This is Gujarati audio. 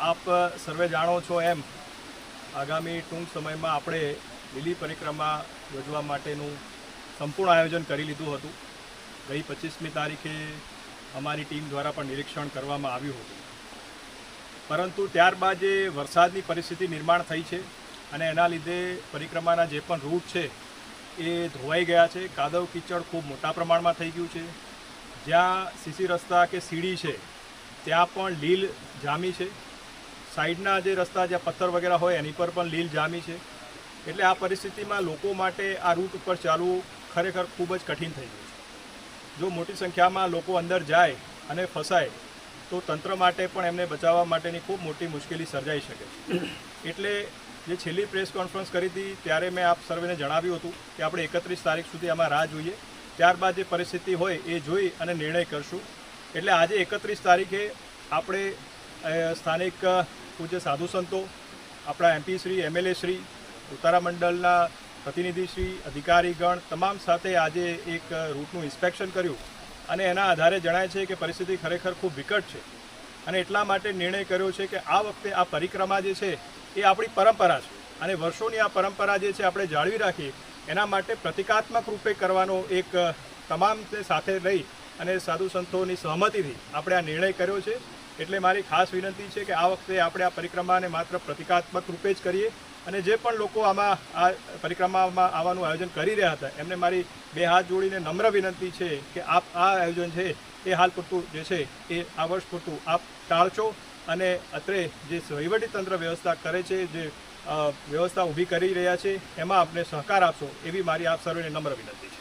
આપ સર્વે જાણો છો એમ આગામી ટૂંક સમયમાં આપણે લીલી પરિક્રમા યોજવા માટેનું સંપૂર્ણ આયોજન કરી લીધું હતું. ગઈ 25મી તારીખે અમારી ટીમ દ્વારા પણ નિરીક્ષણ કરવામાં આવ્યું હતું, પરંતુ ત્યારબાદ જે વરસાદની પરિસ્થિતિ નિર્માણ થઈ છે અને એના લીધે પરિક્રમાના જે પણ રૂટ છે એ ધોવાઈ ગયા છે. કાદવ કીચડ ખૂબ મોટા પ્રમાણમાં થઈ ગયું છે. જ્યાં સીસી રસ્તા કે સીડી છે ત્યાં પણ લીલ જામી છે. સાઈડના જે રસ્તા જ્યાં પથ્થર વગેરે હોય એની પર પણ લીલ જામી છે. એટલે આ પરિસ્થિતિમાં લોકો માટે આ રૂટ ઉપર ચાલવું ખરેખર ખૂબ જ કઠિન થઈ ગયું છે. જો મોટી સંખ્યામાં લોકો અંદર જાય અને ફસાય તો તંત્ર માટે પણ એમને બચાવવા માટેની ખૂબ મોટી મુશ્કેલી સર્જાઈ શકે છે. એટલે જે છેલ્લી પ્રેસ કોન્ફરન્સ કરી હતી ત્યારે મેં આપ સર્વેને જણાવ્યું હતું કે આપણે 31 તારીખ સુધી આમાં રાહ જોઈએ, ત્યારબાદ જે પરિસ્થિતિ હોય એ જોઈ અને નિર્ણય કરશું. એટલે આજે 31 તારીખે આપણે સ્થાનિક પૂજ્ય સાધુ સંતો, આપણા એમપી શ્રી, એમએલએ શ્રી, ઉતારા મંડળના પ્રતિનિધિશ્રી, અધિકારીગણ તમામ સાથે આજે એક રૂટનું ઇન્સ્પેક્શન કર્યું અને એના આધારે જણાય છે કે પરિસ્થિતિ ખરેખર ખૂબ વિકટ છે. અને એટલા માટે નિર્ણય કર્યો છે કે આ વખતે આ પરિક્રમા જે છે એ આપણી પરંપરા છે અને વર્ષોની આ પરંપરા જે છે આપણે જાળવી રાખીએ એના માટે પ્રતિકાત્મક રૂપે કરવાનો એક તમામને સાથે લઈ અને સાધુ સંતોની સહમતિથી આપણે આ નિર્ણય કર્યો છે. એટલે મારી ખાસ વિનંતી છે કે આ વખતે આપણે આ પરિક્રમાને માત્ર પ્રતિકાત્મક રૂપે જ કરીએ અને જે પણ લોકો આમાં આ પરિક્રમામાં આવવાનું આયોજન કરી રહ્યા હતા એમને મારી બે હાથ જોડીને નમ્ર વિનંતી છે કે આપ આ આયોજન છે એ હાલ પૂરતું જે છે એ આ વર્ષ પૂરતું આપ ટાળશો અને અત્રે જે વહીવટીતંત્ર વ્યવસ્થા કરે છે, જે વ્યવસ્થા ઊભી કરી રહ્યા છે એમાં આપને સહકાર આપશો એવી મારી આપ સર્વેને નમ્ર વિનંતી છે.